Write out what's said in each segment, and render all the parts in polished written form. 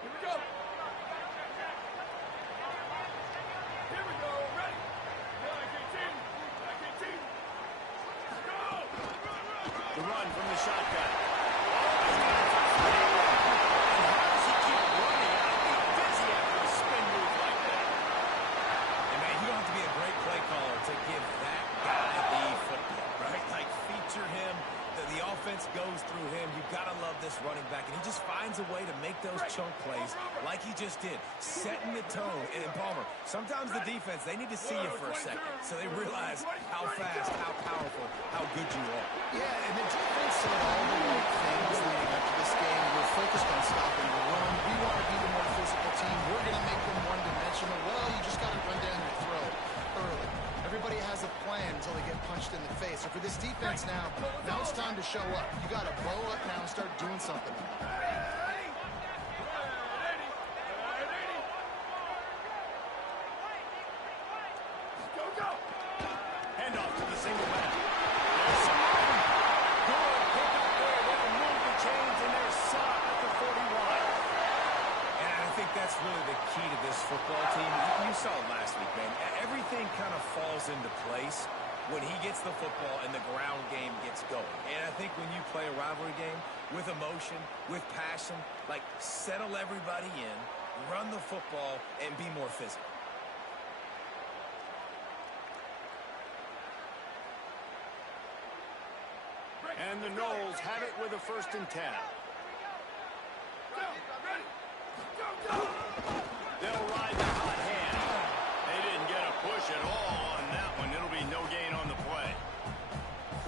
Here we go. Here we go. Ready. Back 18. Back 18. Let's go. The run from the shotgun. And how does he keep running out of the busy after a spin move like that? And man, you don't have to be a great play caller to give that guy the football, right? Like feature him. The offense goes through him. You've got to love this running back. And he just finds a way to make those chunk plays like he just did, setting the tone. And Palmer, sometimes the defense, they need to see you for a second so they realize how fast, how powerful, how good you are. Yeah, and the defense said all the right things leading up to this game. We're focused on stopping the run. We want to be the more physical team. We're going to make them one-dimensional. Well, you just got to run down your throat early. Everybody has a plan until they get punched in the face. So for this defense now it's time to show up. You got to blow up now and start doing something. Go, go. Hand off to the single back. There's some room. Good pick up there. They'll move the chains, and they're set at the 41. And I think that's really the key to this football team. You saw it last week, man. Everything kind of falls into place when he gets the football and the ground game gets going. And I think when you play a rivalry game with emotion, with passion, like settle everybody in, run the football, and be more physical. And the Noles have it with a 1st and 10. They'll ride the hot hand. They didn't get a push at all on that one. It'll be no gain on the play.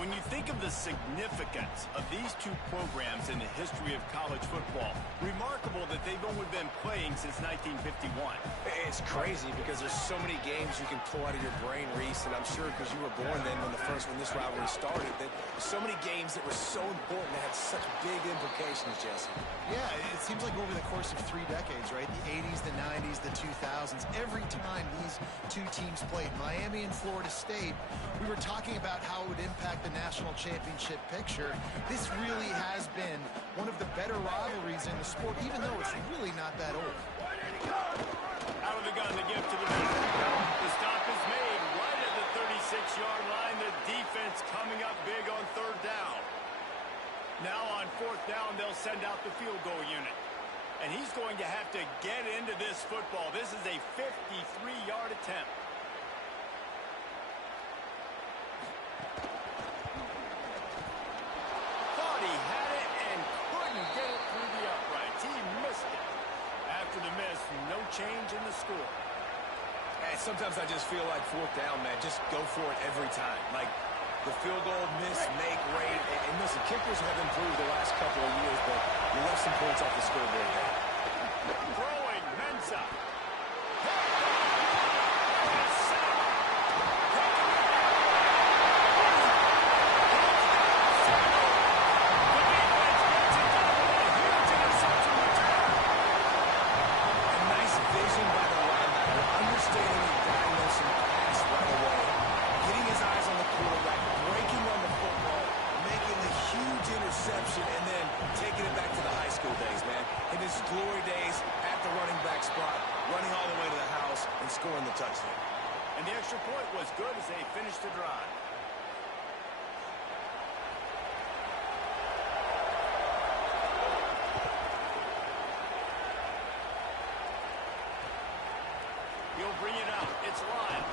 When you think of the significance of these two programs in the history of college football, remarkable that they've only been playing since 1951. It's crazy because there's so many games you can pull out of your brain, Reese, and I'm sure because you were born then when this rivalry started, that there's so many games that were so important that had such big implications, Jesse. Yeah, it seems like over the course of 3 decades, right? The 80s, the 90s, the 2000s, every time these two teams played, Miami and Florida State, we were talking about how it would impact the national championship picture. This really has been one of the better rivalries in the sport, even though it's really not that old. Out of the gun to give to the middle. The stop is made right at the 36-yard line. The defense coming up big on 3rd down. Now on 4th down, they'll send out the field goal unit. And he's going to have to get into this football. This is a 53-yard attempt. Thought he had it and couldn't get it through the uprights. He missed it. After the miss, no change in the score. And sometimes I just feel like 4th down, man, just go for it every time. Like, the field goal, miss, make, rate. And listen, kickers have improved the last couple of years, but you left some points off the scoreboard there. Throwing, Mensa. And then taking it back to the high school days, man. In his glory days at the running back spot, running all the way to the house and scoring the touchdown. And the extra point was good as they finished the drive. He'll bring it out. It's Lyle.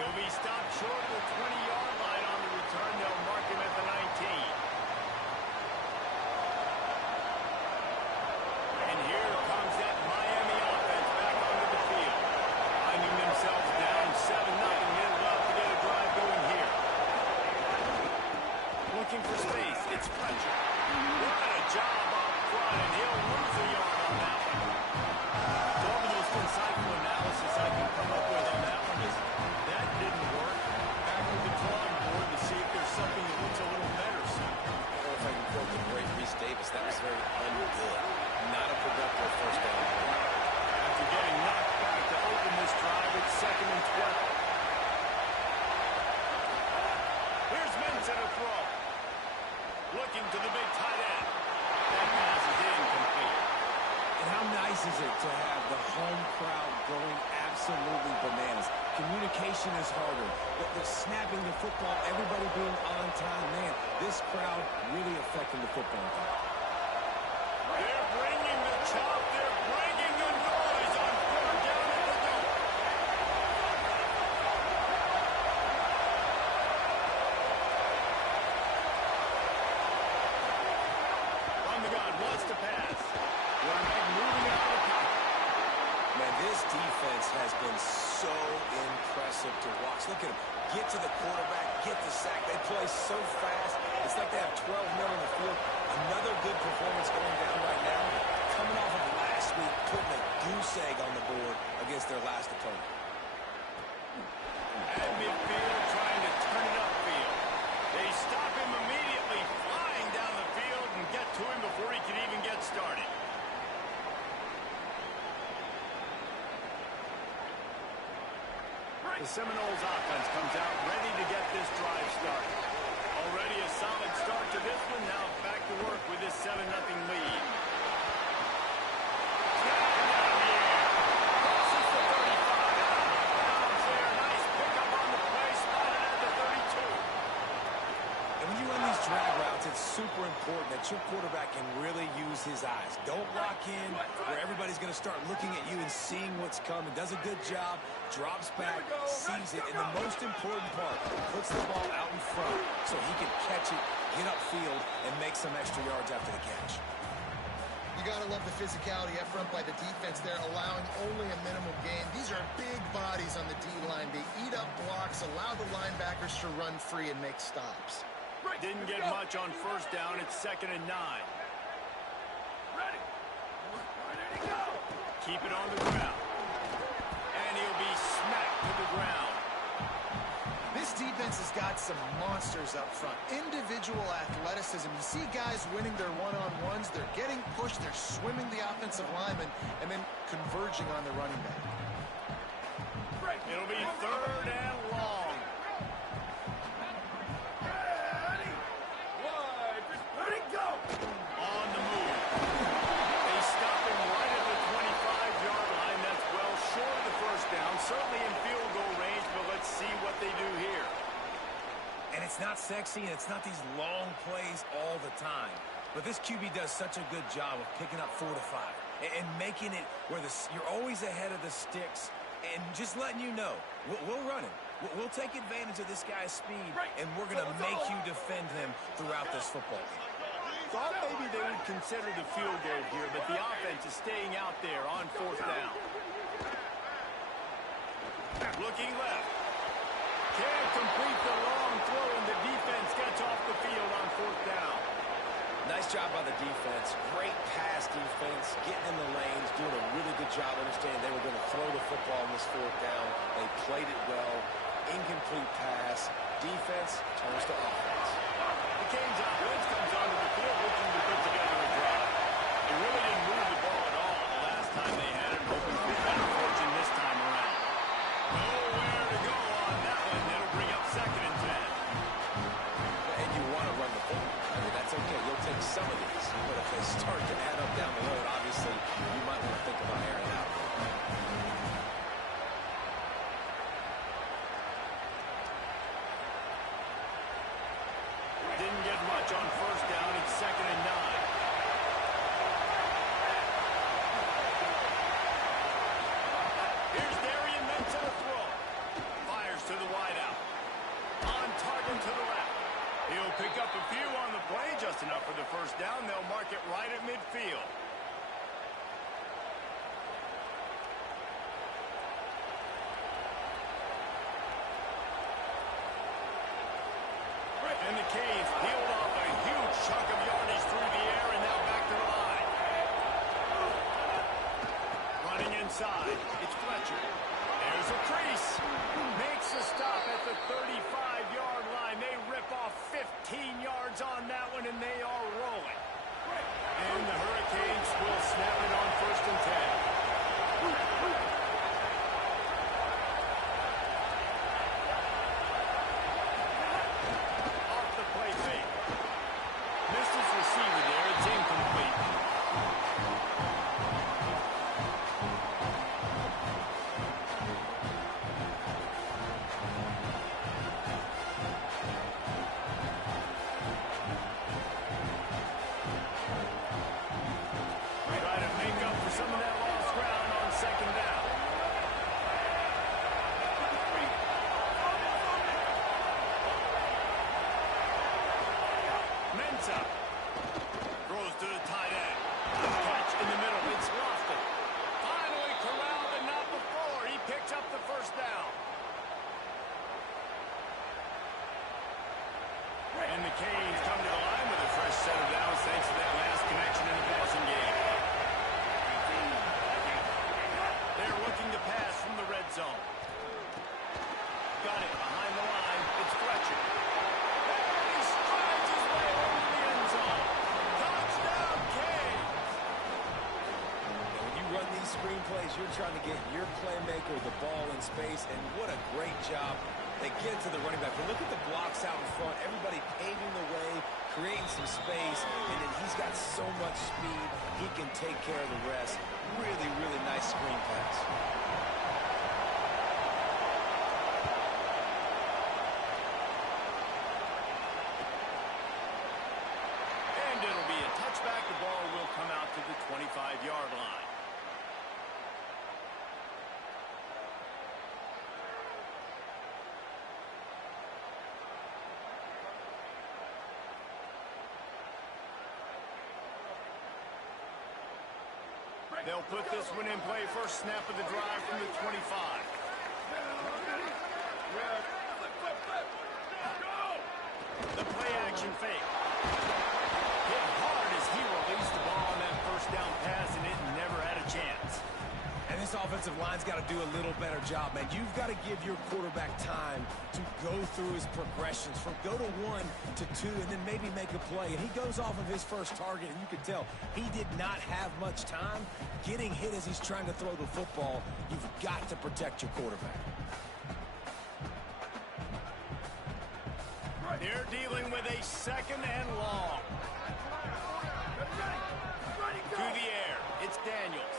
He'll be stopped short of the 20-yard line on the return. They'll mark him at the 19. And here comes that Miami offense back onto the field. Finding themselves down 7-0. They'd love to get a drive going here. Looking for space. It's Fletcher. What a job up front, and he'll lose a yard on that one. All the most insightful analysis I can come up with on that one is that didn't work. Back to the drawing board to see if there's something that looks a little better soon. I don't know if I can quote the great Reese Davis. That was very ungood. Not a productive 1st down. After getting knocked back to open this drive, it's 2nd and 12. Here's Mensa to throw. Looking to the big tight end. That pass is incomplete. And how nice is it to have the home crowd going absolutely bananas? Communication is harder. The snapping the football, everybody being on time. Man, this crowd really affecting the football game. They're bringing the chop. They're bringing the noise on 4th down at the goal. From the gun, wants to pass. Quarterback moving out of the pocket. Man, this defense has been so impressive to watch. Look at them. Get to the quarterback, get the sack. They play so fast. It's like they have 12 men on the field. Another good performance going down right now. Coming off of last week, putting a goose egg on the board against their last opponent. At midfield, trying to turn it upfield. They stop him immediately, flying down the field and get to him before he can even get started. The Seminoles offense comes out ready to get this drive started. Already a solid start to this one. Now back to work with this 7-0 lead. Crosses the 35. Out of bounds there. Nice pickup on the play. Spotted at the 32. And when you run these drag routes, it's super important that your quarterback can really use his eyes. Don't lock in where everybody's going to start looking at you and seeing what's coming. Does a good job, drops back, sees it, and the most important part, puts the ball out in front so he can catch it, get upfield, and make some extra yards after the catch. You got to love the physicality up front by the defense there, allowing only a minimal gain. These are big bodies on the D-line. They eat up blocks, allow the linebackers to run free and make stops. Didn't get much on 1st down. It's 2nd and 9. Ready. Ready to go. Keep it on the ground. And he'll be smacked to the ground. This defense has got some monsters up front. Individual athleticism. You see guys winning their one-on-ones. They're getting pushed. They're swimming the offensive lineman and then converging on the running back. It'll be 3rd and long. Ready. Wide. Ready, go. On the move. They stop him right at the 25-yard line. That's well short of the 1st down. Certainly in field goal range, but let's see what they do here. And it's not sexy, and it's not these long plays all the time. But this QB does such a good job of picking up 4 to 5 and making it where you're always ahead of the sticks and just letting you know, we'll run him. We'll take advantage of this guy's speed, and we're going to make you defend him throughout this football game. Thought maybe they would consider the field goal here, but the offense is staying out there on 4th down. Looking left. Can't complete the long throw, and the defense gets off the field on 4th down. Nice job by the defense. Great pass defense, getting in the lanes, doing a really good job understanding they were going to throw the football on this 4th down. They played it well. Incomplete pass. Defense turns to offense. The Canes offense comes onto the field looking to put together a drive. They really didn't move the ball at all the last time they had it, hoping for better fortune this time around. Nowhere to go on that one. That'll bring up 2nd and 10. And you want to run the football. I mean, that's okay. You'll take some of these. But if they start to add up down the road, obviously, you might want to think about airing out. Didn't get much on 1st down. It's 2nd and 9. Here's Darian Mentz to the throw. Fires to the wideout. On target to the left. He'll pick up a few on the play, just enough for the 1st down. They'll mark it right at midfield. And the Canes peeled off a huge chunk of yardage through the air, and now back to the line. Running inside, it's Fletcher. There's a crease. Makes a stop at the 35-yard line. They rip off 15 yards on that one, and they are rolling. And the Hurricanes will snap it on 1st and 10. Missed his receiver there. It's incomplete. Mensa. Throws to the tight end. Catch in the middle. It's lofted. Finally corralled, but not before. He picks up the first down. And the Canes come to the line with a fresh set of downs thanks to that last connection in the passing game. They're looking to pass from the red zone. Got it behind the line. It's Fletcher. And he strides his way over the end zone. Touchdown, Canes! When you run these screenplays, you're trying to get your playmaker the ball in space, and what a great job. They get to the running back, but look at the blocks out in front. Everybody paving the way, creating some space, and then he's got so much speed, he can take care of the rest. Really, really nice screen pass. And it'll be a touchback. The ball will come out to the 25-yard line. They'll put this one in play. First snap of the drive from the 25. The play action fake. Hit hard as he released the ball on that first down pass, and it never had a chance. And this offensive line's got to do a little better job, man. You've got to give your quarterback time to go through his progressions from go to 1 to 2 and then maybe make a play. And he goes off of his first target, and you can tell he did not have much time getting hit as he's trying to throw the football. You've got to protect your quarterback. They're dealing with a second and long. To the air. It's Daniels.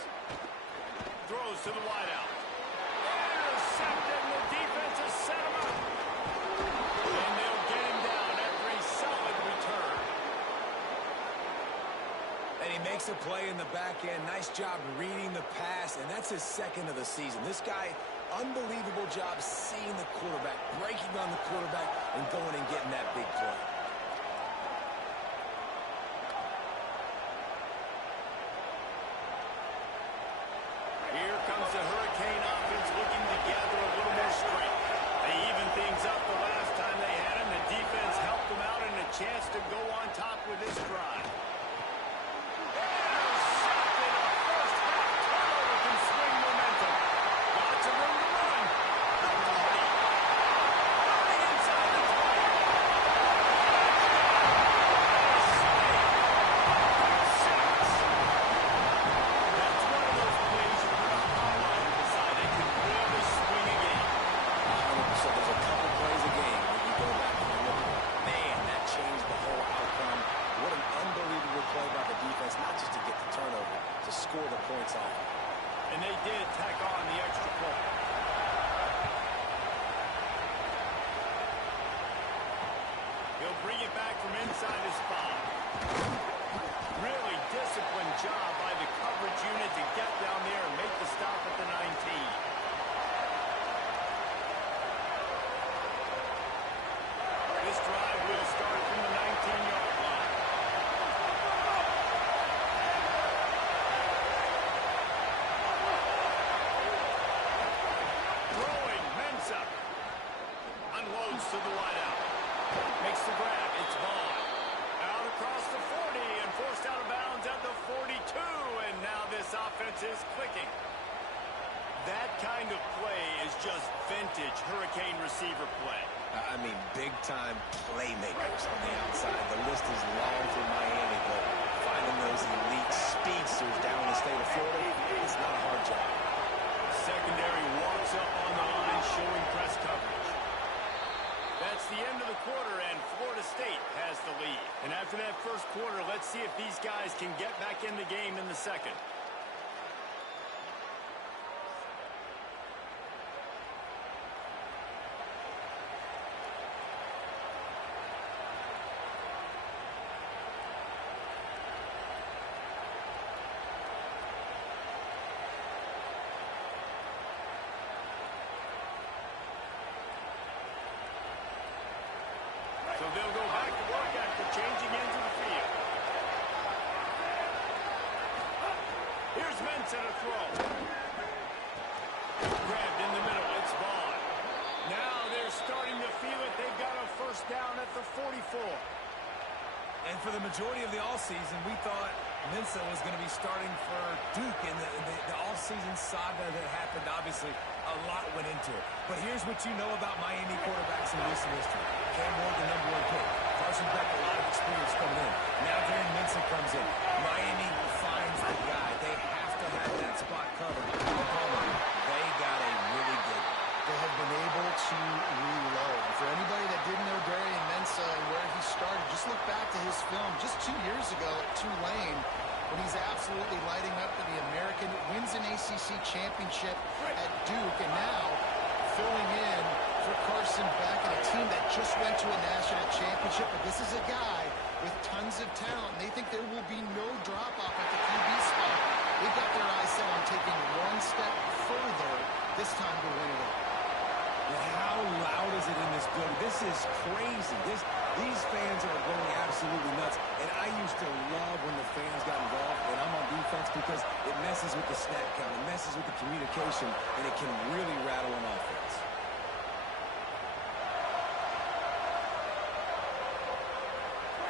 Throws to the wideout. Intercepted, and the defense has set him up. And they'll get him down after a solid return. And he makes a play in the back end. Nice job reading the pass, and that's his second of the season. This guy, unbelievable job seeing the quarterback, breaking on the quarterback, and going and getting that big play. Here comes the Hurricane offense looking to gather a little more strength. They evened things up the last time they had him. The defense helped them out and a chance to go on top with this drive. Intercepted. A first half turnover can swing momentum. Lots of room to run. The 40. Running inside the 20. That's one of those plays you put on highlight and decide they could really swing a game. 100%. There's a couple plays a game when you go back and you look at it. Man, that changed the whole outcome. What an unbelievable play by the defense, not just to get the turnover, to score the points off. And they did tack on the extra point. He'll bring it back from inside his spot. Really disciplined job by the coverage unit to get down there and make the stop at the 19. This drive will start from the 19-yard line. Throwing, Mensa. Unloads to the wideout. Makes the grab. It's Vaughn. Out across the 40 and forced out of bounds at the 42. And now this offense is clicking. That kind of play is just vintage Hurricane receiver play. I mean, big-time playmakers on the outside. The list is long for Miami, but finding those elite speedsters down in the state of Florida, it's not a hard job. Secondary walks up on the line, showing press coverage. That's the end of the quarter, and Florida State has the lead. And after that first quarter, let's see if these guys can get back in the game in the second. So they'll go back to work after changing into the Mensa to throw. Grabbed in the middle. It's Vaughn. Now they're starting to feel it. They've got a first down at the 44. And for the majority of the offseason, we thought Mensa was going to be starting for Duke in the offseason saga that happened. Obviously, a lot went into it. But here's what you know about Miami quarterbacks in recent history. Cam Ward, the #1 pick. Carson Beck, a lot of experience coming in. Now Darren Mensa comes in. Miami finds the guy. They have to have that spot covered. They got a really good one. They have been able to reload. For anybody that didn't know Darian Mensa and where he started, just look back to his film just 2 years ago at Tulane when he's absolutely lighting up for the American, wins an ACC championship at Duke, and now filling in for Carson Beck and a team that just went to a national championship. But this is a guy with tons of talent, and they think there will be no drop-off at the QB spot. They've got their eyes set on taking one step further this time to win it all. How loud is it in this building? This is crazy. These fans are going absolutely nuts. And I used to love when the fans got involved when I'm on defense because it messes with the snap count. It messes with the communication, and it can really rattle an offense.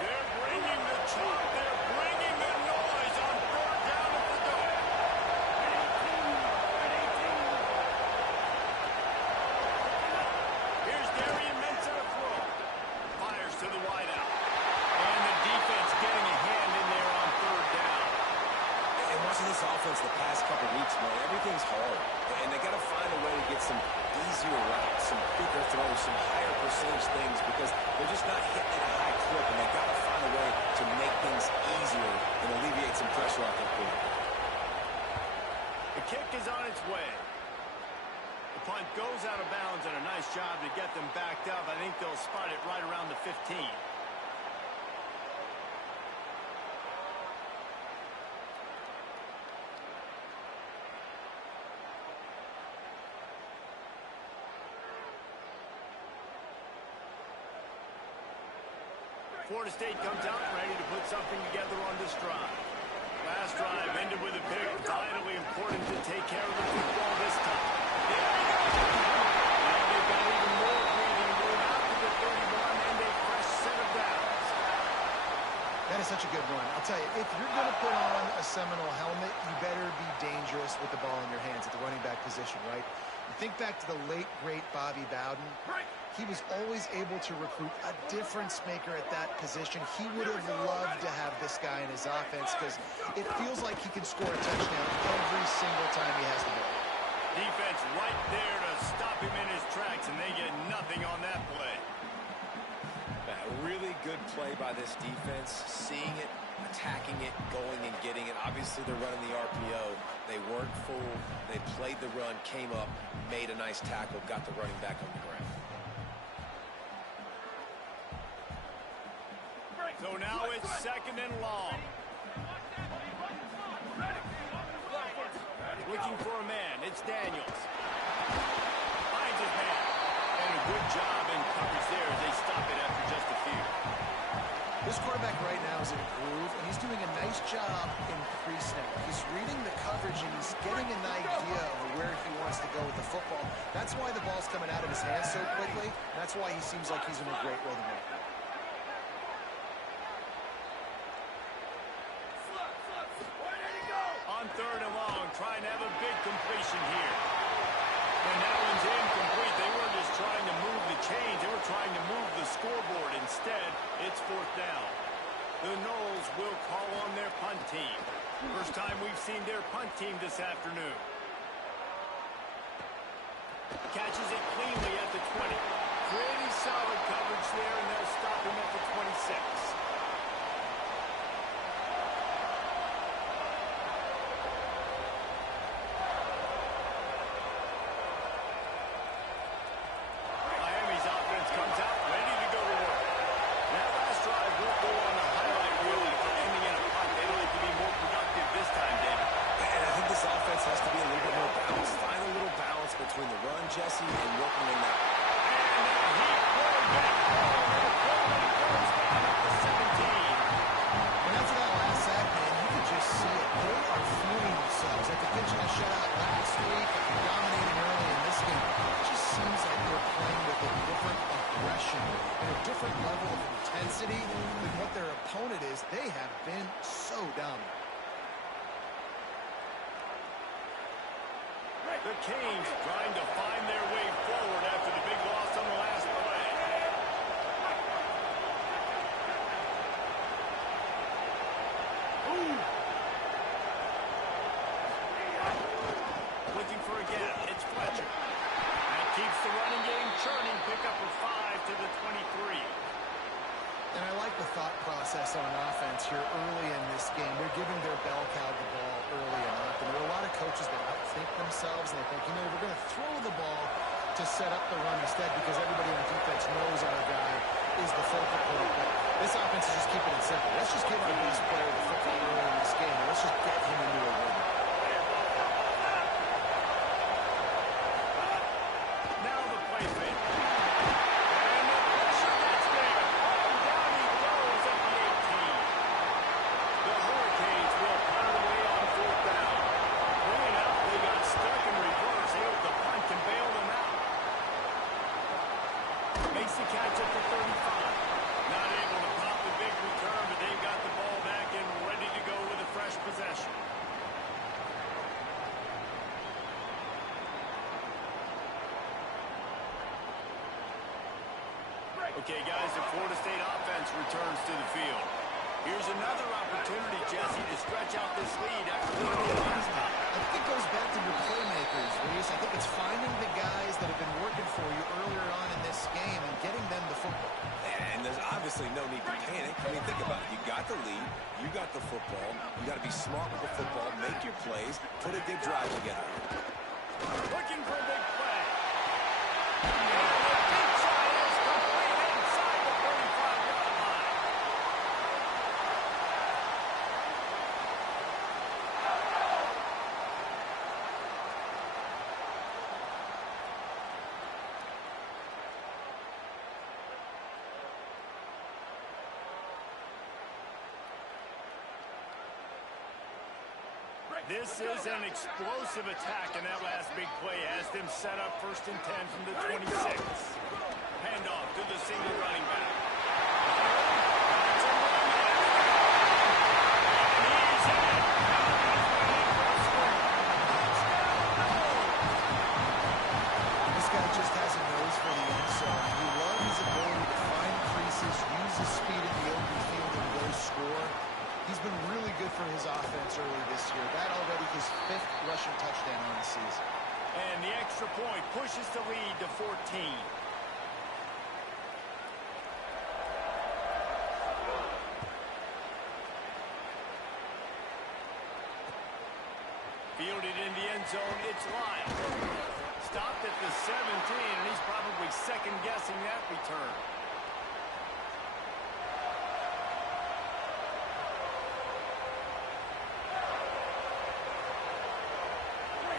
They're bringing the chop. They're bringing the noise on third down at the door. Here's Darian Mensa to throw. Fires to the wideout. And the defense getting a hand in there on third down. And watching this offense the past couple weeks, man, everything's hard. And they got to find a way to get some easier routes, some quicker throws, some higher percentage things because they're just not hitting at a high clip, and they got to find a way to make things easier and alleviate some pressure off their quarterback. The kick is on its way. The punt goes out of bounds, and a nice job to get them backed up. I think they'll spot it right around the 15. Florida State comes out ready to put something together on this drive. Last drive ended with a pick. Vitally important to take care of the football this time. There we go. Now they've got even more breathing room out to the 31 and a fresh set of downs. That is such a good one. I'll tell you, if you're going to put on a Seminole helmet, you better be dangerous with the ball in your hands at the running back position, right? You think back to the late, great Bobby Bowden. He was always able to recruit a difference maker at that position. He would have loved to have this guy in his offense because it feels like he can score a touchdown every single time he has the ball. Defense right there to stop him in his tracks, and they get nothing on that play. A really good play by this defense, seeing it, attacking it, going and getting it. Obviously, they're running the RPO. They weren't fooled. They played the run, came up, made a nice tackle, got the running back on the ground. So now it's second and long. Looking for a man. It's Daniels. Finds his man. And a good job in coverage there as they stop it after just a few. This quarterback right now is in a groove, and he's doing a nice job in pre-snap. He's reading the coverage, and he's getting an idea of where he wants to go with the football. That's why the ball's coming out of his hands so quickly. That's why he seems like he's in a great rhythm right now. On third and long, trying to have a big completion here. And that one's incomplete. They weren't just trying to move the chains. They were trying to move the scoreboard. Instead, it's fourth down. The Noles will call on their punt team. First time we've seen their punt team this afternoon. Catches it cleanly at the 20. Pretty solid coverage there, and they'll stop him at the 26. Between the run, Jesse, and working in that. And he pulled back. it down. The Canes trying to find their way forward after the big loss on the last play. Looking for a gap. It's Fletcher. That keeps the running game churning. Pick up a 5 to the 23. And I like the thought process on offense here early in this game. They're giving their bell cow the ball early and often. There are a lot of coaches that outthink themselves, and they think, we're going to throw the ball to set up the run instead because everybody on defense knows our guy is the focal point. But this offense is just keeping it simple. Let's just give our best player the football early in this game, and let's just get him into a rhythm. Now the play fake. And the pressure gets there. Down he goes at the 18. The Hurricanes will punt it away on 4th down. Bringing out, they got stuck in reverse. The punt can bail them out. Makes the catch at the 35. Not able to pop the big return, but they've got the ball back and ready to go with a fresh possession. Okay, guys, the Florida State offense returns to the field. Here's another opportunity, Jesse, to stretch out this lead after the last time. I think it goes back to your playmakers, Reese. I think it's finding the guys that have been working for you earlier on in this game and getting them the football. And there's obviously no need to panic. I mean, think about it. You got the lead. You got the football. You got to be smart with the football. Make your plays. Put a good drive together. Looking for a big play. And the deep shot is complete inside the 35-yard line. This is an explosive attack, and that last big play has them set up 1st and 10 from the 26. Handoff to the single running back. That's a run. And he's in. This guy just has a nose for the end zone. We love his ability to find creases, use his speed in the open field, and go score. He's been really good for his offense early this year. That already his 5th rushing touchdown on the season. And the extra point pushes the lead to 14. Fielded in the end zone, it's Lyle. Stopped at the 17, and he's probably second-guessing that return.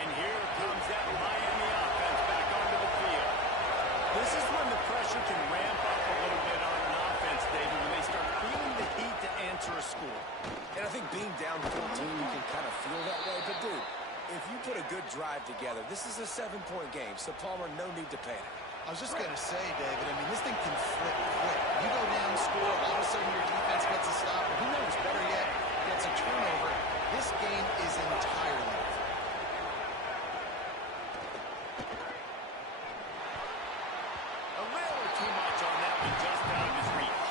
And here comes that Miami offense back onto the field. This is when the pressure can ramp up a little bit on an offense, David, when they start feeling the heat to answer a score. And I think being down 14, you can kind of feel that way. But, dude, if you put a good drive together, this is a 7-point game. So, Palmer, no need to panic. I was just going to say, David, I mean, this thing can flip quick. You go down, score, all of a sudden your defense gets a stop, or who knows, better yet, gets a turnover. This game is entirely different. A little too much on that one, just out of his reach.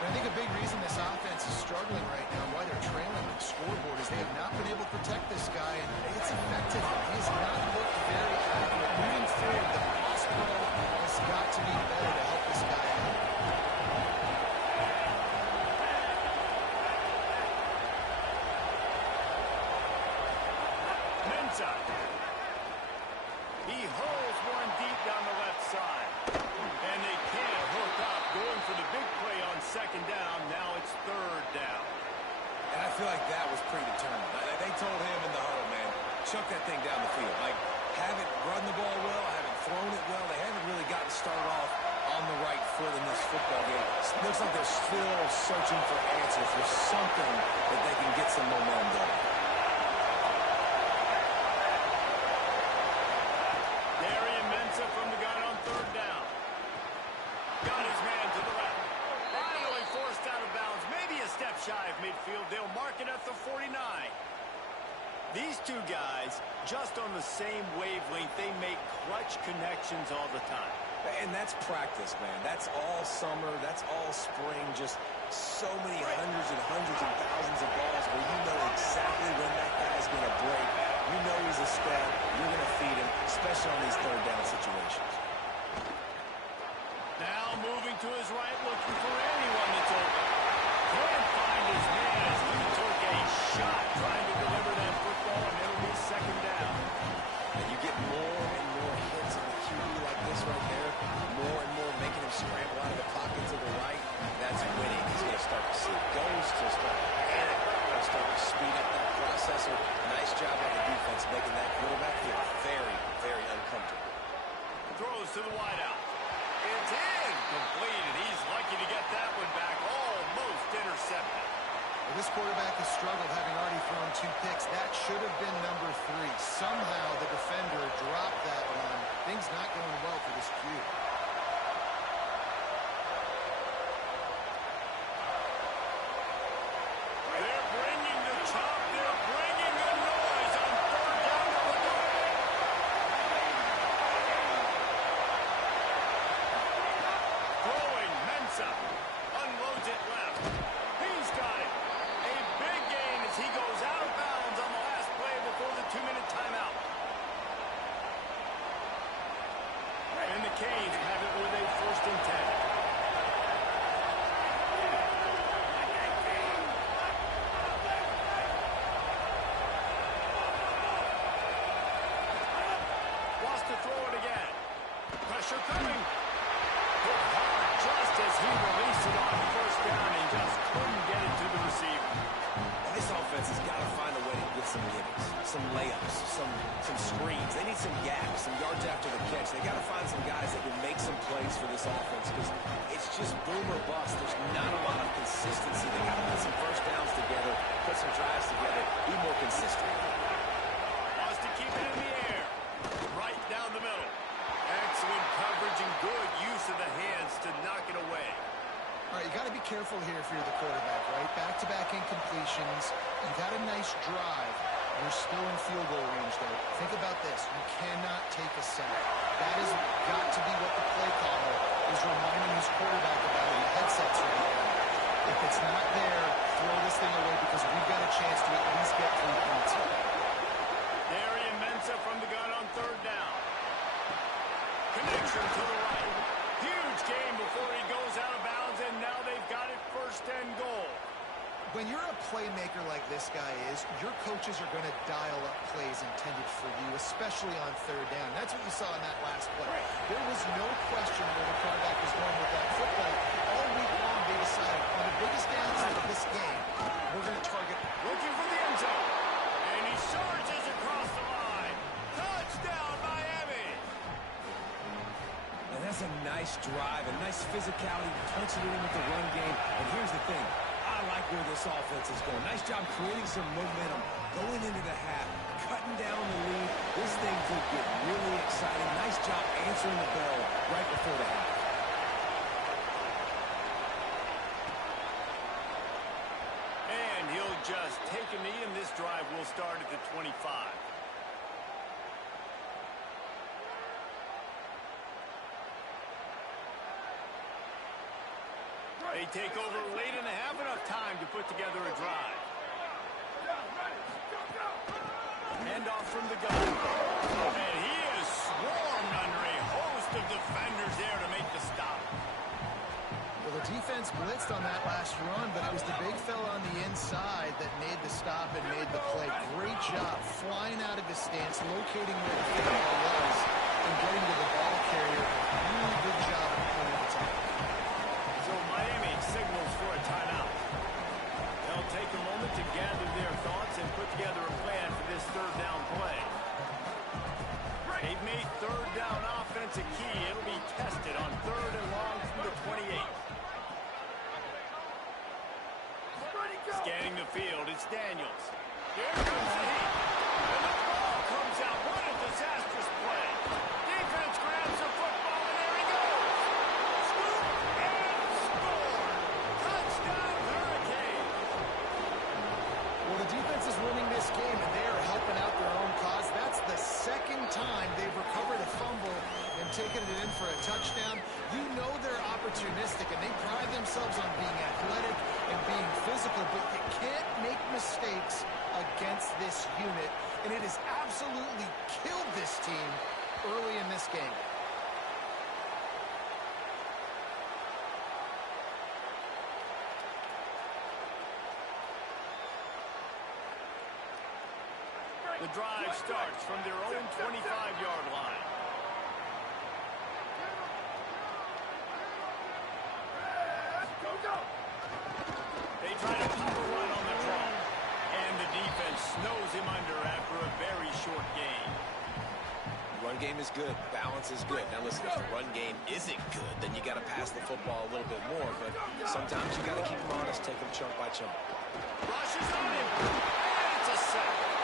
And I think a big reason this offense is struggling right now, why they're trailing on the scoreboard, is they have not been able to protect this guy, and it's affected him. He has not looked very accurate. Moving forward, the pass pro has got to be better to help this guy out. Mensa. He holds one deep down the left side. And they can't hook up. Going for the big play on 2nd down. Now it's 3rd down. And I feel like that was predetermined. They told him in the huddle, man, chuck that thing down the field. Like, haven't run the ball well, haven't thrown it well. They haven't really gotten started off on the right foot in this football game. It looks like they're still searching for answers, for something that they can get some momentum going. Darian Mensa from the gun on 3rd down. Got his man to the left. Finally forced out of bounds. Maybe a step shy of midfield. They'll mark it at the 49. These two guys, just on the same wavelength, they make clutch connections all the time. And that's practice, man. That's all summer. That's all spring. Just so many hundreds and thousands of balls where you know exactly when that guy's going to break. You know he's a stud. You're going to feed him, especially on these third down situations. Now moving to his right, looking for anyone that's open. Can't find his man as he took a shot trying to deliver that football, and it'll be second down. And you get more and more hits on the QB like this right there, more and more making him scramble out of the pocket to the right. That's winning. He's going to start to see ghosts. He'll start to panic. He'll start to speed up that processor. Nice job by the defense making that quarterback feel very, very uncomfortable. Throws to the wideout. It's in. Complete, and he's lucky to get that one back. Almost intercepted. Well, this quarterback has struggled, having already thrown 2 picks. That should have been number 3. Somehow the defender dropped that one. Things not going well for this Q. They're bringing the chop. They're bringing the noise on third down to the goal. Throwing, Mensa unloads it left. He's got it. A big gain as he goes out of bounds on the last play before the 2-minute timeout. And the Canes have it with a 1st and 10. Wants to throw it again. Pressure coming. Hit hard just as he released it on 1st down and just couldn't get it to the receiver. And this offense has got to find a way to get some gimmicks, some layups, some screens. They need some gaps, some yards after the catch. They got to find some guys that can make some plays for this offense because it's just boom or bust. There's not a lot of consistency. They got to put some 1st downs together, put some drives together, be more consistent. Wants to keep it in the air. Right down the middle. Excellent coverage and good use of the hands to knock it away. All right, you got to be careful here if you're the quarterback, right? Back-to-back incompletions. You got a nice drive. You're still in field goal range, though. Think about this. You cannot take a sack. That has got to be what the play caller is reminding his quarterback about in the headsets right now. If it's not there, throw this thing away because we've got a chance to at least get 3 points here. Darian Mensa from the gun on 3rd down. Connection to the right. Huge gain before he goes out of bounds, and now they've got it 1st and goal. When you're a playmaker like this guy is, your coaches are going to dial up plays intended for you, especially on 3rd down. That's what you saw in that last play. There was no question where the quarterback was going with that football. All week long, they decided on the biggest downside of this game, we're going to target. Looking for the end zone. And he surges across the line. Touchdown, Miami. And that's a nice drive, a nice physicality, punching it in with the run game. And here's the thing. I like where this offense is going. Nice job creating some momentum, going into the half, cutting down the lead. This thing could get really exciting. Nice job answering the bell right before the half. And he'll just take a knee, and this drive will start at the 25. They take over late in the half, enough time to put together a drive. Hand off from the gun. And he is swarmed under a host of defenders there to make the stop. Well, the defense blitzed on that last run, but it was the big fella on the inside that made the stop and made the play. Great job flying out of his stance, locating where the football was, and getting to the ball carrier. Really good job at pulling the time. So Miami signals for a timeout. They'll take a moment to gather their thoughts and put together a plan for this 3rd down play. They've made 3rd down offense a key. It'll be tested on 3rd and long from the 28. Scanning the field, it's Daniels. Here comes the heat. And the ball comes out. What a disastrous play. Defense grabs the football, and there he goes. Scoop and score. Touchdown, Hurricanes. game, and they are helping out their own cause. That's the second time they've recovered a fumble and taken it in for a touchdown. You know they're opportunistic, and they pride themselves on being athletic and being physical, but you can't make mistakes against this unit, and it has absolutely killed this team early in this game. The drive starts from their own 25-yard line. Go, go. They try to pop a run on the draw. And the defense snows him under after a very short game. Run game is good. Balance is good. Now listen, if the run game isn't good, then you got to pass the football a little bit more. But sometimes you got to keep them honest, take them chunk by chunk. Rushes on him. And it's a sack.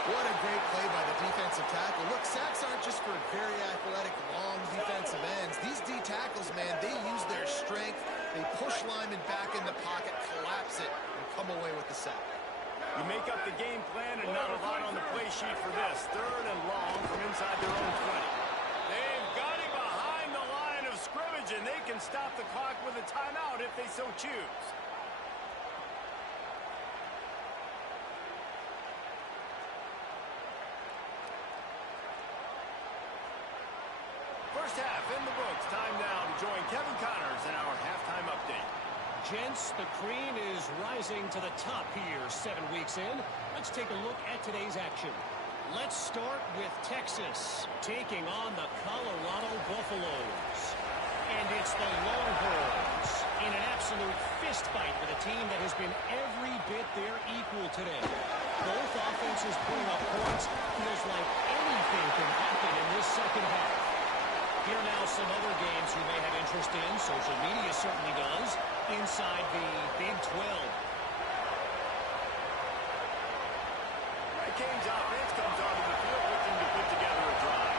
What a great play by the defensive tackle. Look, sacks aren't just for very athletic, long defensive ends. These D tackles, man, they use their strength. They push linemen back in the pocket, collapse it, and come away with the sack. You make up the game plan and not a lot on the play sheet for this. 3rd and long from inside their own 20. They've got him behind the line of scrimmage, and they can stop the clock with a timeout if they so choose. First half in the books. Time now to join Kevin Connors in our halftime update. Gents, the cream is rising to the top here 7 weeks in. Let's take a look at today's action. Let's start with Texas taking on the Colorado Buffaloes. And it's the Longhorns in an absolute fist fight with a team that has been every bit their equal today. Both offenses putting up points. Feels like anything can happen in this second half. Here now some other games you may have interest in. Social media certainly does. Inside the Big 12. Canes offense comes onto the field looking to put together a drive.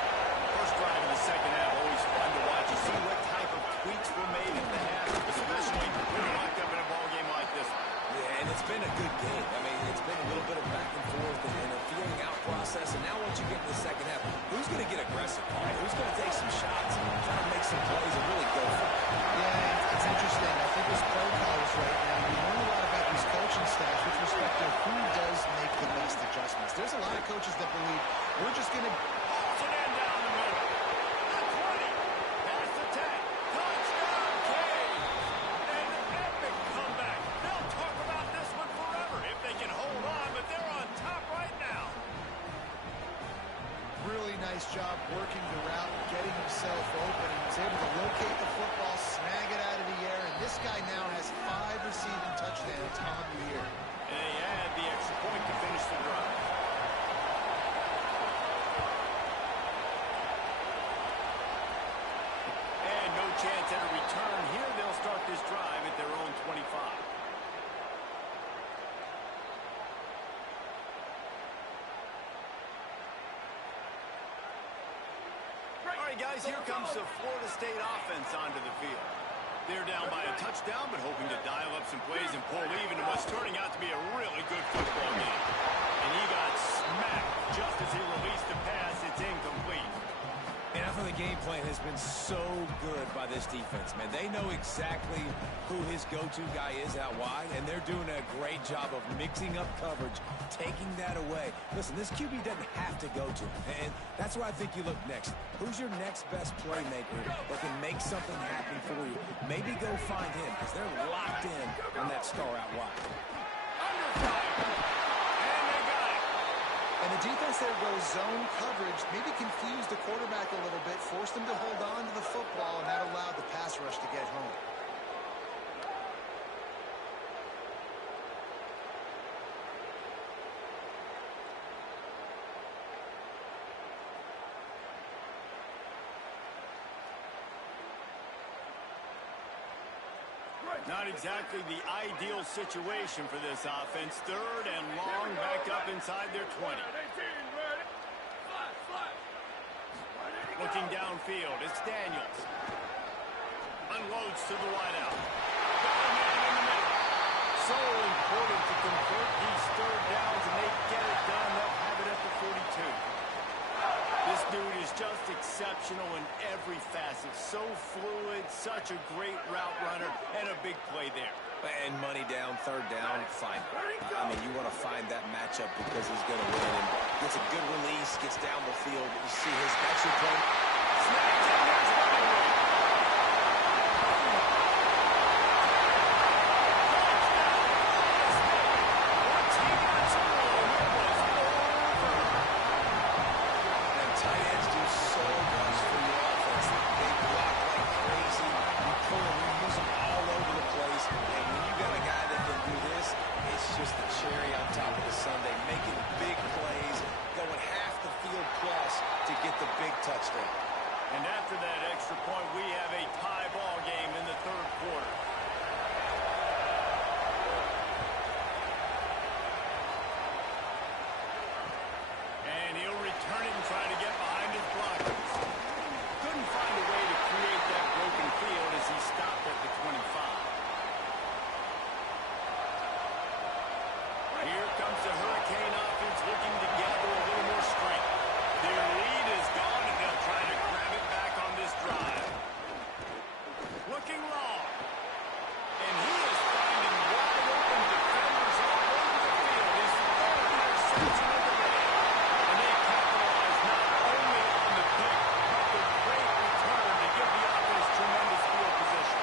First drive of the second half, always fun to watch. You see what type of tweaks were made in the half, especially when you're locked up in a ball game like this one. Yeah, and it's been a good game. I mean, it's been a little bit of back and forth and a feeling out process. And now once you get to the second half, who's going to get aggressive? Right? Who's going to take some shots, try to make some plays and really go for it? Yeah, it's interesting. I think as pro college right now, we learn a lot about these coaching staffs with respect to who does make the best adjustments. There's a lot of coaches that believe we're just going to It's an end down the middle. The 20. Past the 10. Touchdown, Canes. An epic comeback. They'll talk about this one forever if they can hold on, but they're on top right now. really nice job working the route, getting himself open, and was able to locate the football, snag it out of the air, and this guy now has 5 receiving touchdowns on the year. And he had the extra point to finish the drive. And no chance at a return here. They'll start this drive at their own 25. All right, guys, here comes the Florida State offense onto the field. They're down by a touchdown, but hoping to dial up some plays and pull even in what's turning out to be a really good football game. And he got smacked just as he released the pass. It's incomplete. And I thought the game plan has been so good by this defense, man. They know exactly who his go-to guy is out wide, and they're doing a great job of mixing up coverage, taking that away. Listen, this QB doesn't have to go to him, and that's where I think you look next. Who's your next best playmaker that can make something happen for you? Maybe go find him, because they're locked in on that star out wide. Under fire. And they got it. And the defense there goes zone coverage, maybe confused the quarterback a little bit, forced him to hold on to the football, and that allowed the pass rush to get home. Not exactly the ideal situation for this offense. 3rd and long, back up inside their 20. Looking downfield, it's Daniels. Unloads to the wideout. Got a man in the middle. So important to convert these third downs and they get it done, they'll have it at the 42. This dude is just exceptional in every facet. So fluid, such a great route runner, and a big play there. And money down, third down, fine. I mean, you want to find that matchup because he's going to win. And gets a good release, gets down the field. You see his extra play. Snapped in, there's Hollywood. Once he got some room, it was over. And tight ends do so much for your offense. They block like crazy. You pull them, you use them all over the place. And when you got a guy that can do this, it's just the cherry on top of the sundae, making big plays, going half the field plus to get the big touchdown. And after that extra point, we have a tie ball game in the third quarter. And he'll return it and try to get behind his blockers. Couldn't find a way to create that broken field as he stopped at the 25. Here comes the Hurricane offense looking to gather a little more strength. Their lead is gone, and they'll try to grab it back on this drive. Looking long. And he is finding wide open defenders all over the field. His third interception of the day. And they capitalize not only on the pick, but the great return to give the offense tremendous field position.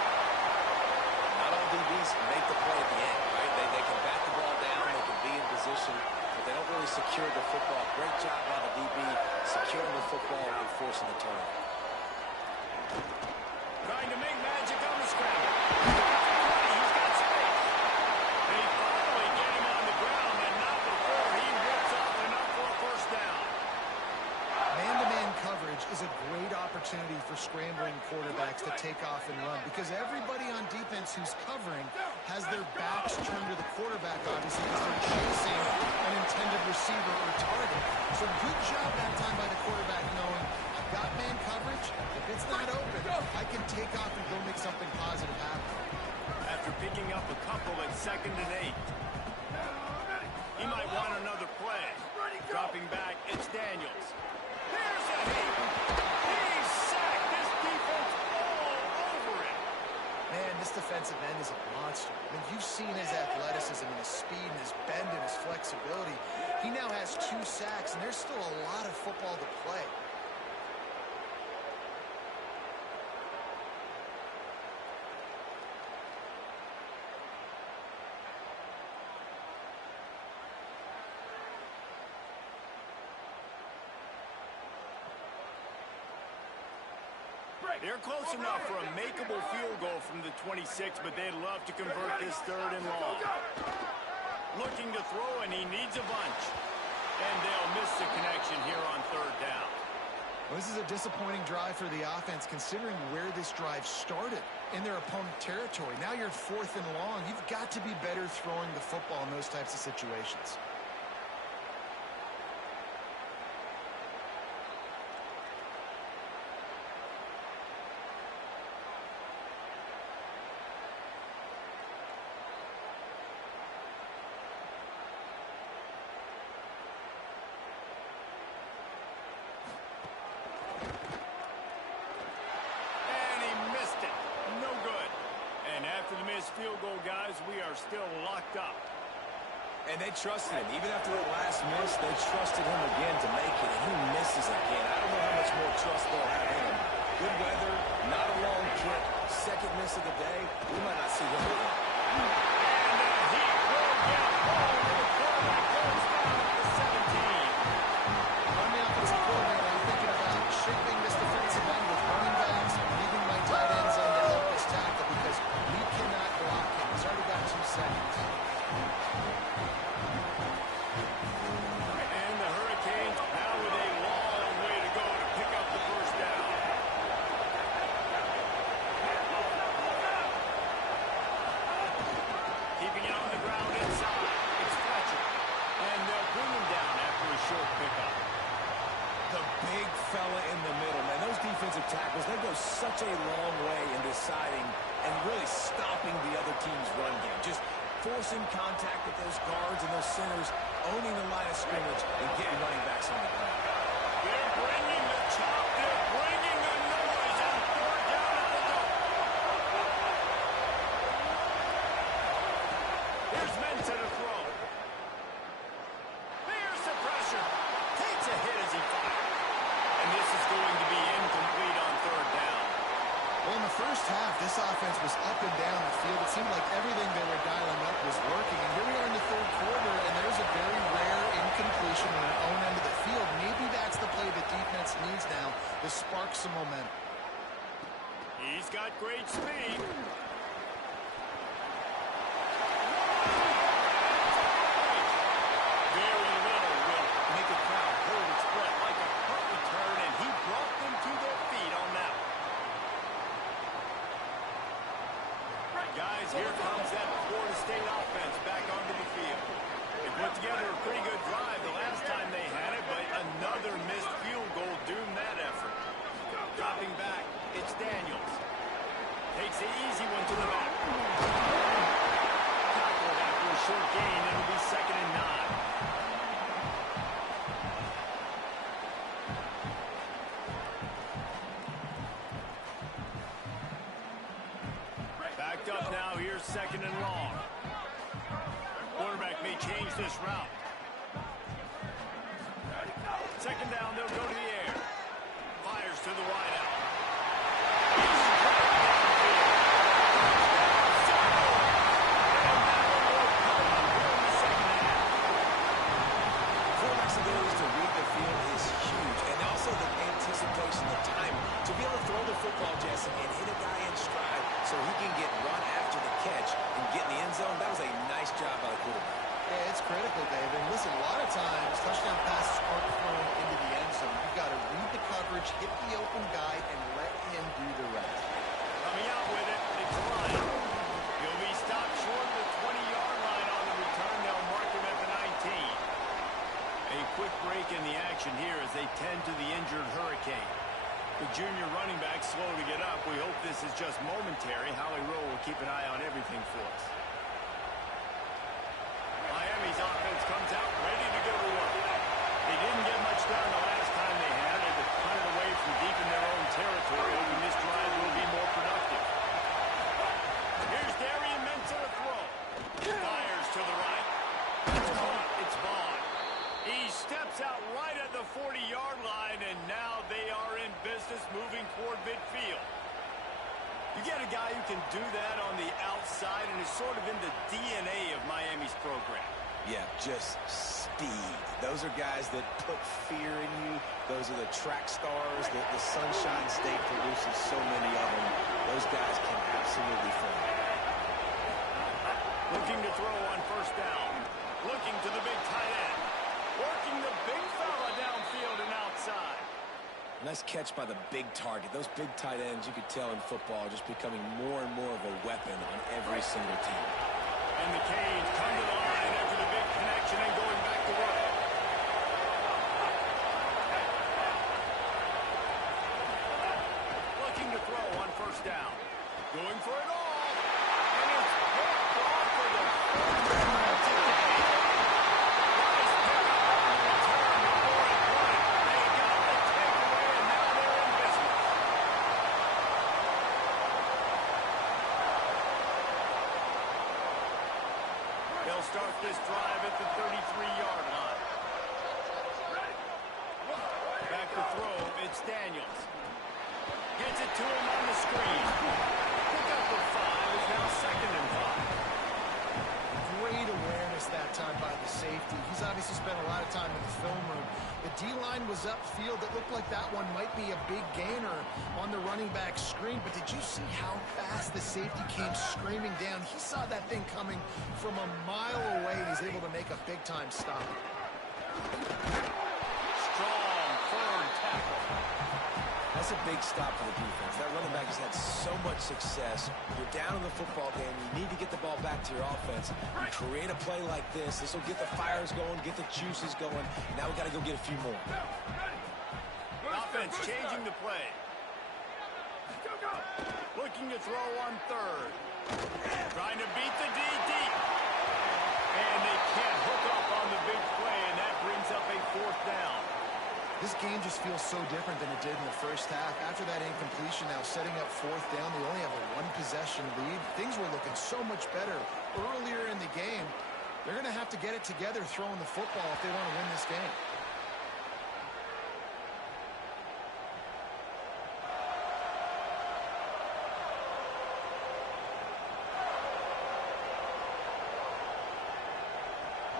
Not all DBs make the play at the end, right? They can bat the ball down, they can be in position, but they don't really secure the football. Great job by the DB securing the football and forcing the turnover. Trying to make magic on the scramble. He's got space. They finally get him on the ground, and not before he rips off enough for a first down. Man-to-man coverage is a great opportunity for scrambling quarterbacks to take off and run because everybody on defense who's covering has their backs turned to the quarterback, obviously, because they're chasing an intended receiver or target. So good job that time by the quarterback knowing I've got man coverage. If it's not open, I can take off and go make something positive happen. After picking up a couple at 2nd and 8. He might want another play. Dropping back, it's Daniels. There's a hit. He's sacked. This defense all over him. Man, this defensive end is a monster. I mean, you've seen his athleticism and his speed and his bend and his flexibility. He now has 2 sacks, and there's still a lot of football to play. They're close enough for a makeable field goal from the 26, but they'd love to convert this 3rd and long. Looking to throw, and he needs a bunch. And they'll miss the connection here on 3rd down. Well, this is a disappointing drive for the offense, considering where this drive started, in their opponent territory. Now you're 4th and long. You've got to be better throwing the football in those types of situations. Field goal, guys, we are still locked up. And they trusted him. Even after the last miss, they trusted him again to make it, and he misses again. I don't know how much more trust they'll have in him. Good weather, not a long kick, 2nd miss of the day. We might not see him again. And he will get home, and the quarterback goes down at the 17. I'm the offensive coordinator. I'm thinking about shaping this defensive end with running backs, leaving my tight ends on to help this tackle because we cannot block him. He's already got 2 seconds. And the Hurricanes now with a long way to go to pick up the first down. Keeping it on the ground inside. It's Fletcher. And they'll bring him down after a short pickup. The big fella in the middle, man. Those defensive tackles, they go such a long way in deciding and really stopping the other team's run game. Just 4 forcing contact with those guards and those centers, owning the line of scrimmage, and getting running backs on the ground. They're bringing the chop. They're bringing the noise on third down at the goal. Here's Mensa to throw. There's the pressure. Takes a hit as he fires. And this is going to be incomplete on third down. Well, in the first half, this offense was up and down the field. It seemed like everything they were dialing up was working. And here we are in the third quarter, and there's a very rare incompletion on our own end of the field. Maybe that's the play the defense needs now to spark some momentum. He's got great speed. Very little will make a crowd hold its breath like a punt return, and he brought them to their feet on that one. Guys, here comes that Florida State offense back onto the field. They put together a pretty good drive the last time they had it, but another missed field goal doomed that effort. Dropping back, it's Daniels. Takes the easy one to the back. Tackled after a short gain, it'll be 2nd and 9. Backed up now, here's 2nd and long. Quarterback may change this route. 2nd down, they'll go to the air. Fires to the wideout. He's struck downfield. And that one will come here in the 2nd half. Quarterback's ability to read the field is huge, and also the anticipation, the time to be able to throw the football, Jesse, and hit a guy in stride so he can get run after the catch and get in the end zone. That was a nice job by the quarterback. Yeah, it's critical, Dave. And listen, a lot of times, touchdown passes aren't thrown into the end zone. You've got to read the coverage, hit the open guy, and let him do the rest. Coming out with it, it's Ryan. He'll be stopped short of the 20-yard line on the return. They'll mark him at the 19. A quick break in the action here as they tend to the injured Hurricane. The junior running back slow to get up. We hope this is just momentary. Howie Rowe will keep an eye on everything for us. Miami's offense comes out ready to go to work. They didn't get much done the last time they had it. They punted away from deep in their own territory, hoping this drive will be more productive. Here's Darian Mensa to throw. Fires to the right. It's Vaughn. He steps out right at the 40-yard line, and now they are in business moving toward midfield. You get a guy who can do that on the outside and is sort of in the DNA of Miami's program. Yeah, just speed. Those are guys that put fear in you. Those are the track stars that the Sunshine State produces so many of them. Those guys can absolutely fly. Looking to throw on 1st down. Looking to the big tight end. Working the big fella downfield and outside. Nice catch by the big target. Those big tight ends, you could tell in football, are just becoming more and more of a weapon on every single team. And the Canes come to the line after the big connection and going back to work. Looking to throw on 1st down. Going for it all. And it's picked off for the first time today. Nice pickup on the return before it caught it. They got the takeaway, and now they're in business. They'll start this drive at the 33-yard line. Back to throw, it's Daniels. Gets it to him on the screen. Pick up the 5 is now 2nd and 5. Great awareness that time by the safety. He's obviously spent a lot of time in the film room. The D-line was upfield. It looked like that one might be a big gainer on the running back screen. But did you see how fast the safety came screaming down? He saw that thing coming from a mile away, and he's able to make a big-time stop. Strong, firm tackle. That's a big stop for the defense. That running back has had so much success. You're down in the football game. You need to get the ball back to your offense. You create a play like this. This will get the fires going, get the juices going. Now we got to go get a few more. Offense changing the play. Looking to throw on 3rd. Trying to beat the D deep. fourth down. This game just feels so different than it did in the first half. After that incompletion, now setting up fourth down, they only have a one-possession lead. Things were looking so much better earlier in the game. They're going to have to get it together throwing the football if they want to win this game.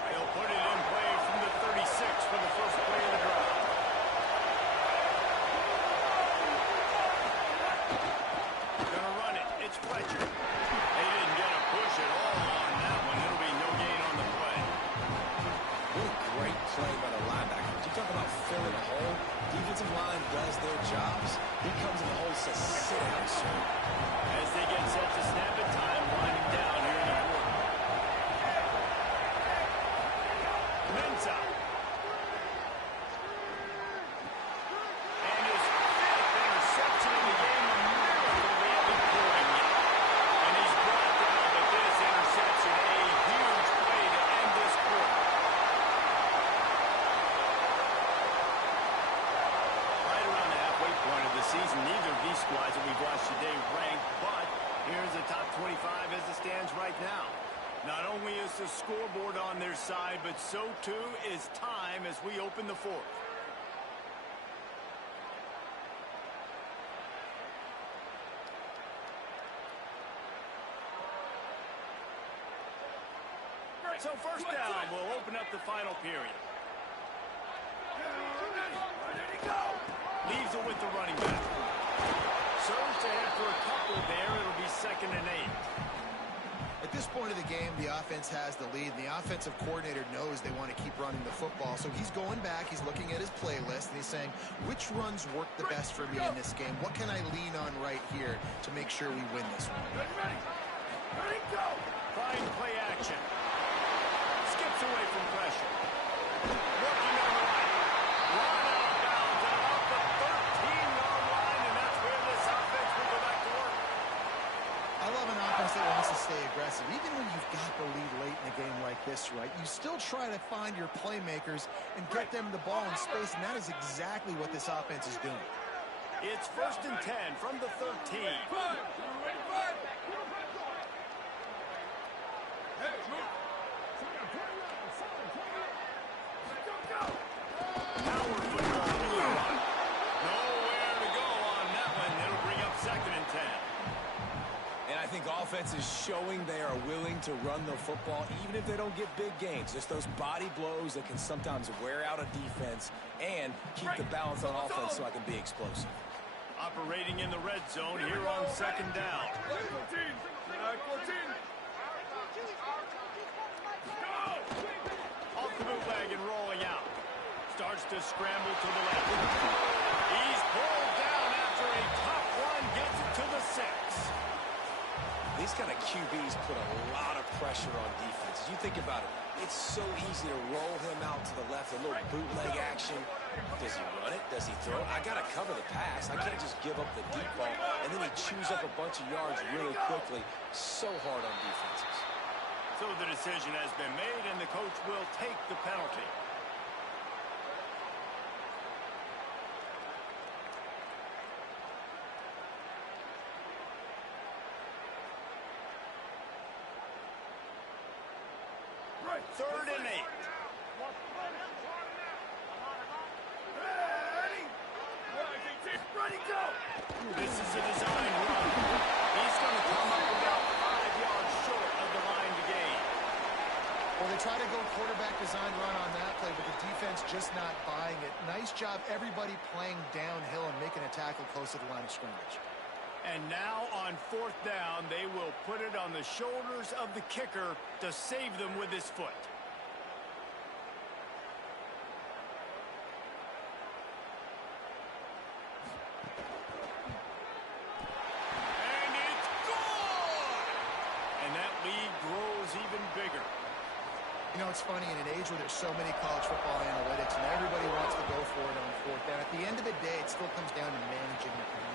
They'll put it in play from the 36 for the first play of the drive. Gonna run it. It's Fletcher. They didn't get a push at all on that one. It'll be no gain on the play. What a great play by the linebacker. You talk about filling a hole. Defensive line does their jobs. He comes in the hole and says, sit down, sir. As they get set to snap it, time winding down here in the quarter. Mensa. And his fifth interception of the game. A miracle they haven't caught him yet. And he's brought down with this interception. A huge play to end this quarter. Right around the halfway point of the season, neither of these squads that we've watched today ranked, but here's the top 25 as it stands right now. Not only is the scoreboard on their side, but so too is time as we open the fourth. So first down will open up the final period. Leaves it with the running back. Surge ahead for a couple there. It'll be 2nd and 8. At this point of the game, the offense has the lead. The offensive coordinator knows they want to keep running the football. So he's going back, he's looking at his playlist, and he's saying, which runs work the best for me in this game? What can I lean on right here to make sure we win this one? Ready, go! Fine play action. Skips away from pressure. Working on the line. Run out of bounds at about the 13-yard line, and that's where this offense will go back to work. I love an offense that wants to stay aggressive. Even when you've got the lead late in a game like this, right, you still try to find your playmakers and get them the ball in space, and that is exactly what this offense is doing. It's 1st and 10 from the 13. Power football to the run. Nowhere to go on that one. It'll bring up 2nd and 10. And I think offense is showing they are willing to run the football even if they don't get big gains. Just those body blows that can sometimes wear out a defense and keep the balance on offense so I can be explosive. Operating in the red zone here on 2nd down. 14. 14. Off the bootleg and rolling out. Starts to scramble to the left. He's pulled down after a tough one. Gets it to the 6. These kind of QBs put a lot of pressure on defense. You think about it, it's so easy to roll him out to the left, a little bootleg action. Does he run it? Does he throw it? I got to cover the pass. I can't just give up the deep ball, and then he chews up a bunch of yards really quickly. So hard on defenses. So the decision has been made, and the coach will take the penalty. Right. 3rd and 8. Ready, go! This is a design run. He's going to come up about 5 yards short of the line to gain. Well, they try to go quarterback design run on that play, but the defense just not buying it. Nice job, everybody playing downhill and making a tackle close to the line of scrimmage. And now on 4th down, they will put it on the shoulders of the kicker to save them with his foot. And it's gone! And that lead grows even bigger. You know, it's funny, in an age where there's so many college football analytics and everybody wants to go for it on 4th down, at the end of the day, it still comes down to managing the game.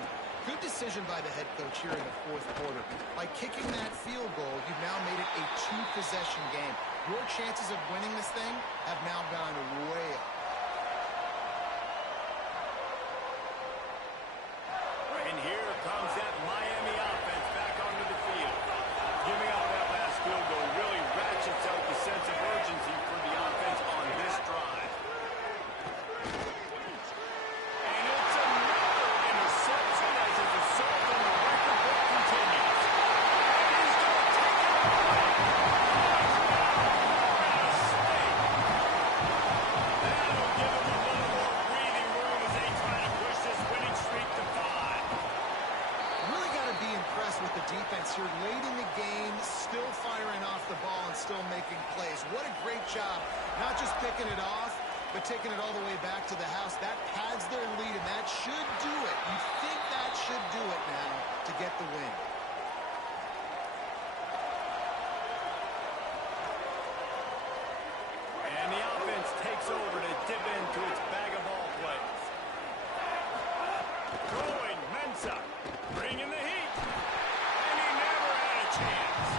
Good decision by the head coach here in the 4th quarter. By kicking that field goal, you've now made it a 2-possession game. Your chances of winning this thing have now gone way up. days. What a great job, not just picking it off, but taking it all the way back to the house. That pads their lead, and that should do it. You think that should do it now to get the win. And the offense takes over to dip into its bag of ball plays. Throwing Mensa, bringing the heat. And he never had a chance.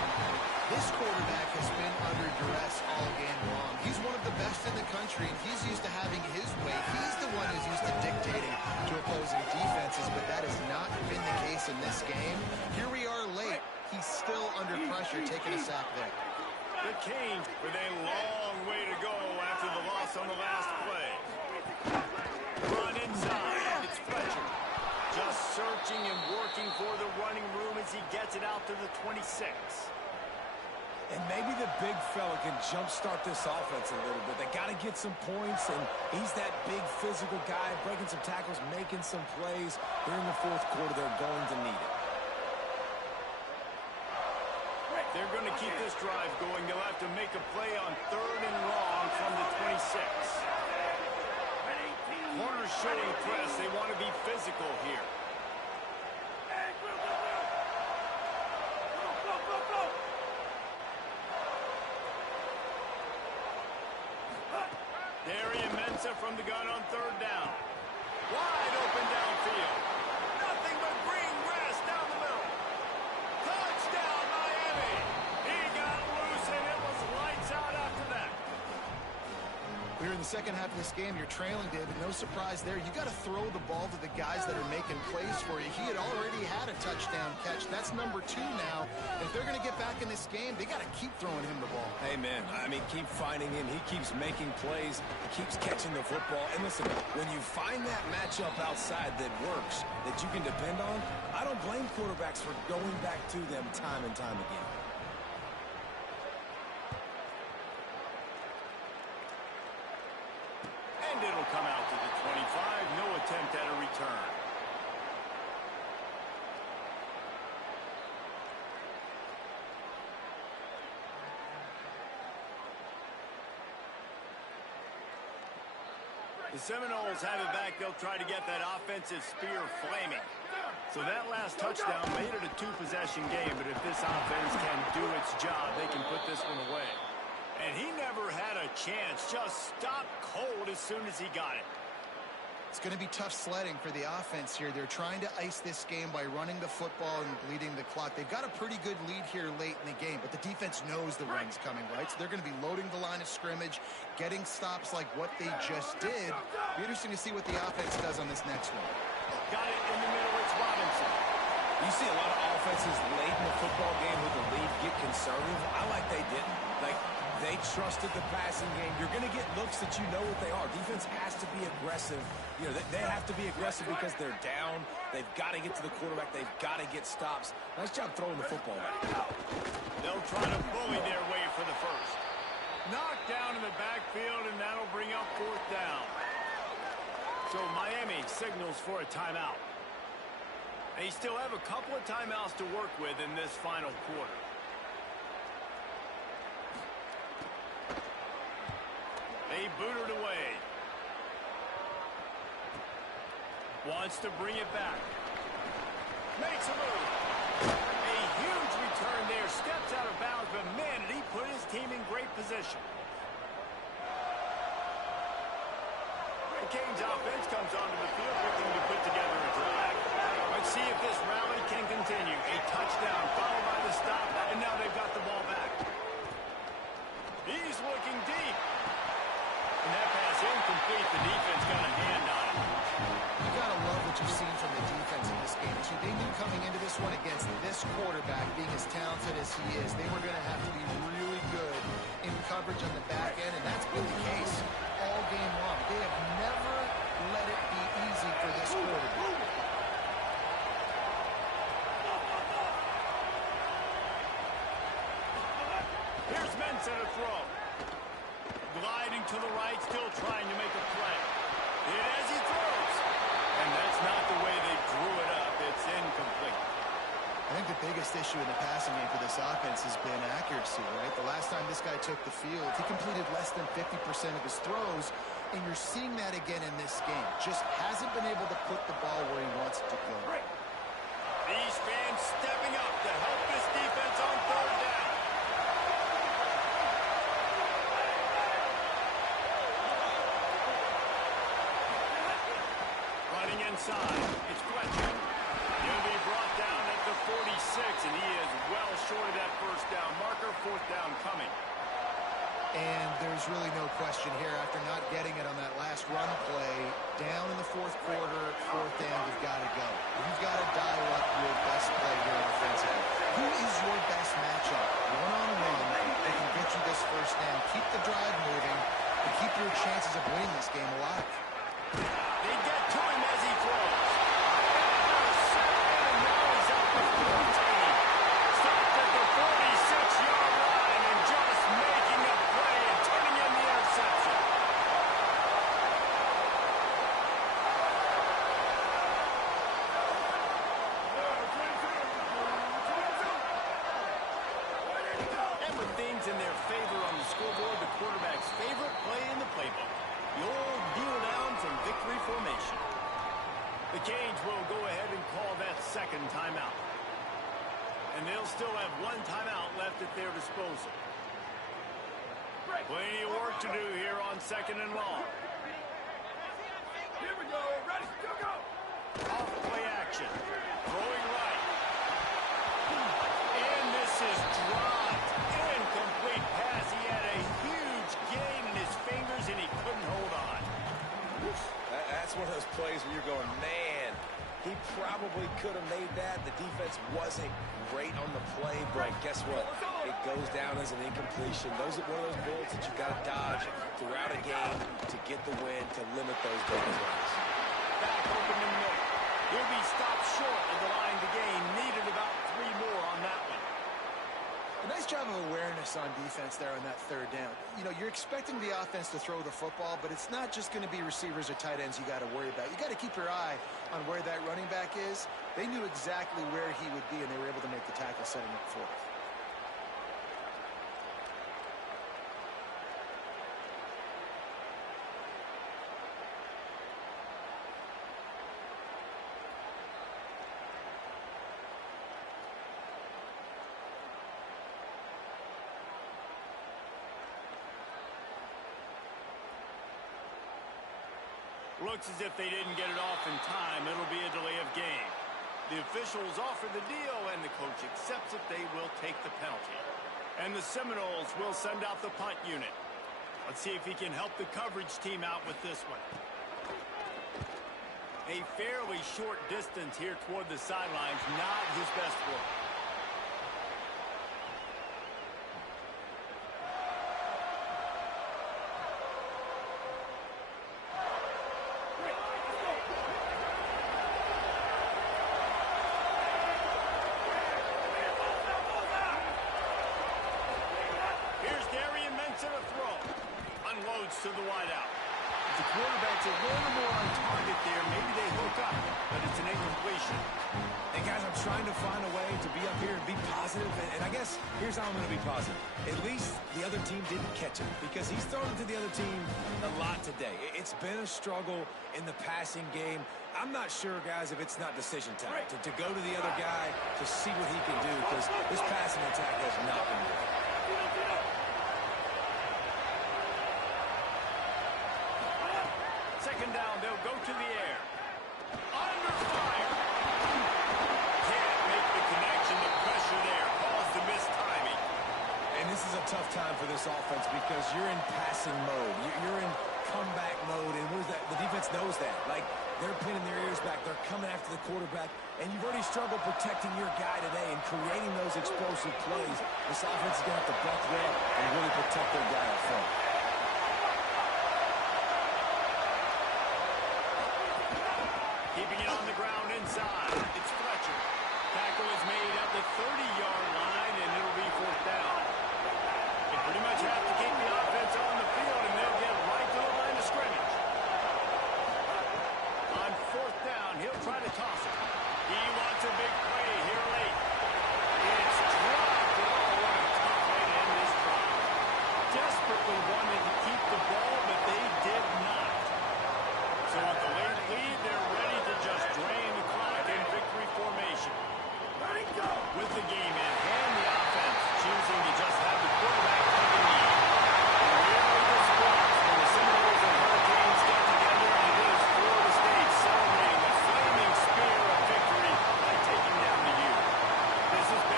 This quarterback has been under duress all game long. He's one of the best in the country, and he's used to having his way. He's the one who's used to dictating to opposing defenses, but that has not been the case in this game. Here we are late. He's still under pressure, taking a sack there. The Canes with a long way to go after the loss on the last play. Run inside. It's Fletcher. Just searching and working for the running room as he gets it out to the 26. And maybe the big fella can jumpstart this offense a little bit. They got to get some points, and he's that big physical guy, breaking some tackles, making some plays. Here in the fourth quarter, they're going to need it. They're going to keep this drive going. They'll have to make a play on 3rd and long from the 26. Corners showing press. They want to be physical here. Darian Mensa from the gun on 3rd down. Wide open downfield. Nothing but green grass down the middle. Touchdown, Miami. He got loose, and it was lights out after that. We're in the second half of this game. You're trailing, David. No surprise there. You got to throw the ball to the guys that are making plays for you. He had already had a touchdown catch. That's number 2 now. And if they're going to get back in this game, they got to keep throwing him the ball. Amen. I mean, keep finding him. He keeps making plays. He keeps catching the football. And listen, when you find that matchup outside that works, that you can depend on, I don't blame quarterbacks for going back to them time and time again. And it'll come out to the 25. No attempt at a return. The Seminoles have it back. They'll try to get that offensive spear flaming. So that last touchdown made it a 2-possession game, but if this offense can do its job, they can put this one away. And he never had a chance. Just stopped cold as soon as he got it. It's going to be tough sledding for the offense here. They're trying to ice this game by running the football and bleeding the clock. They've got a pretty good lead here late in the game, but the defense knows the run's coming, right? So they're going to be loading the line of scrimmage, getting stops like what they just did. Be interesting to see what the offense does on this next one. Got it in the middle. It's Robinson. You see a lot of offenses late in the football game with the lead get conservative. I like they didn't. Like, they trusted the passing game. You're going to get looks that you know what they are. Defense has to be aggressive. You know, they have to be aggressive because they're down. They've got to get to the quarterback. They've got to get stops. Nice job throwing the football back. They'll try to bully their way for the first. Knocked down in the backfield, and that'll bring up 4th down. So Miami signals for a timeout. They still have a couple of timeouts to work with in this final quarter. They boot it away. Wants to bring it back. Makes a move. A huge return there. Steps out of bounds, but man, did he put his team in great position. The Canes offense comes onto the field looking to put together a drive. Let's see if this rally can continue. A touchdown followed by the stop, and now they've got the ball back. He's looking deep. And that pass incomplete. The defense got a hand on it. You got to love what you've seen from the defense in this game, too. They knew coming into this one against this quarterback, being as talented as he is, they were going to have to be really good in coverage on the back end, and that's been the case all game long. They have never let it be easy for this quarterback. Here's Mensa to throw. Gliding to the right, still trying to make a play. Hit as he throws. And that's not the way they drew it up. It's incomplete. I think the biggest issue in the passing game for this offense has been accuracy, right? The last time this guy took the field, he completed less than 50% of his throws, and you're seeing that again in this game. Just hasn't been able to put the ball where he wants it to go. These fans stepping up to help this defense on third down. Running inside, it's Fletcher. He'll be brought down at the 46, and he is well short of that first down marker. Fourth down coming. And there's really no question here, after not getting it on that last run play, down in the fourth quarter, fourth down, you've got to go. You've got to dial up your best play here offensively. Who is your best matchup? One-on-one that can get you this first down, keep the drive moving, and keep your chances of winning this game alive. They get to him as he throws. And now he's out for 14. Stopped at the 46-yard line and just making a play and turning in the interception. And with things in their favor on the scoreboard, the quarterback's favorite play in the playbook. The old kneel down from victory formation. The Canes will go ahead and call that second timeout. And they'll still have one timeout left at their disposal. Plenty of work to do here on second and long. Here we go. Ready? Go. Off play action. Throwing right. And this is dropped. Incomplete pass. He had a huge gain in his fingers and he couldn't hold on. That's one of those plays where you're going, man, he probably could have made that. The defense wasn't great on the play, but guess what? It goes down as an incompletion. Those are one of those bullets that you've got to dodge throughout a game to get the win, to limit those damage runs. Back open in the middle. He'll be stopped short of the line to gain. Needed about 3 more on that one. A nice job of awareness on defense there on that third down. You know, you're expecting the offense to throw the football, but it's not just going to be receivers or tight ends you got to worry about. You got to keep your eye on where that running back is. They knew exactly where he would be, and they were able to make the tackle setting up for it. Looks as if they didn't get it off in time. It'll be a delay of game. The officials offer the deal, and the coach accepts it. They will take the penalty. And the Seminoles will send out the punt unit. Let's see if he can help the coverage team out with this one. A fairly short distance here toward the sidelines. Not his best work. To the wideout. If the quarterback's a little more on target there, maybe they hook up, but it's an incompletion. And guys, I'm trying to find a way to be up here and be positive, and I guess here's how I'm going to be positive. At least the other team didn't catch him, because he's thrown it to the other team a lot today. It's been a struggle in the passing game. I'm not sure, guys, if it's not decision time to go to the other guy to see what he can do, because this passing attack has not been good. Second down, they'll go to the air. Under fire. Can't make the connection. The pressure there caused the missed timing. And this is a tough time for this offense because you're in passing mode. You're in comeback mode, and what is that? The defense knows that. Like, they're pinning their ears back. They're coming after the quarterback, and you've already struggled protecting your guy today and creating those explosive plays. This offense is going to have to buckle up and really protect their guy up front. Keeping it on the ground inside. It's Fletcher. Tackle is made at the 30-yard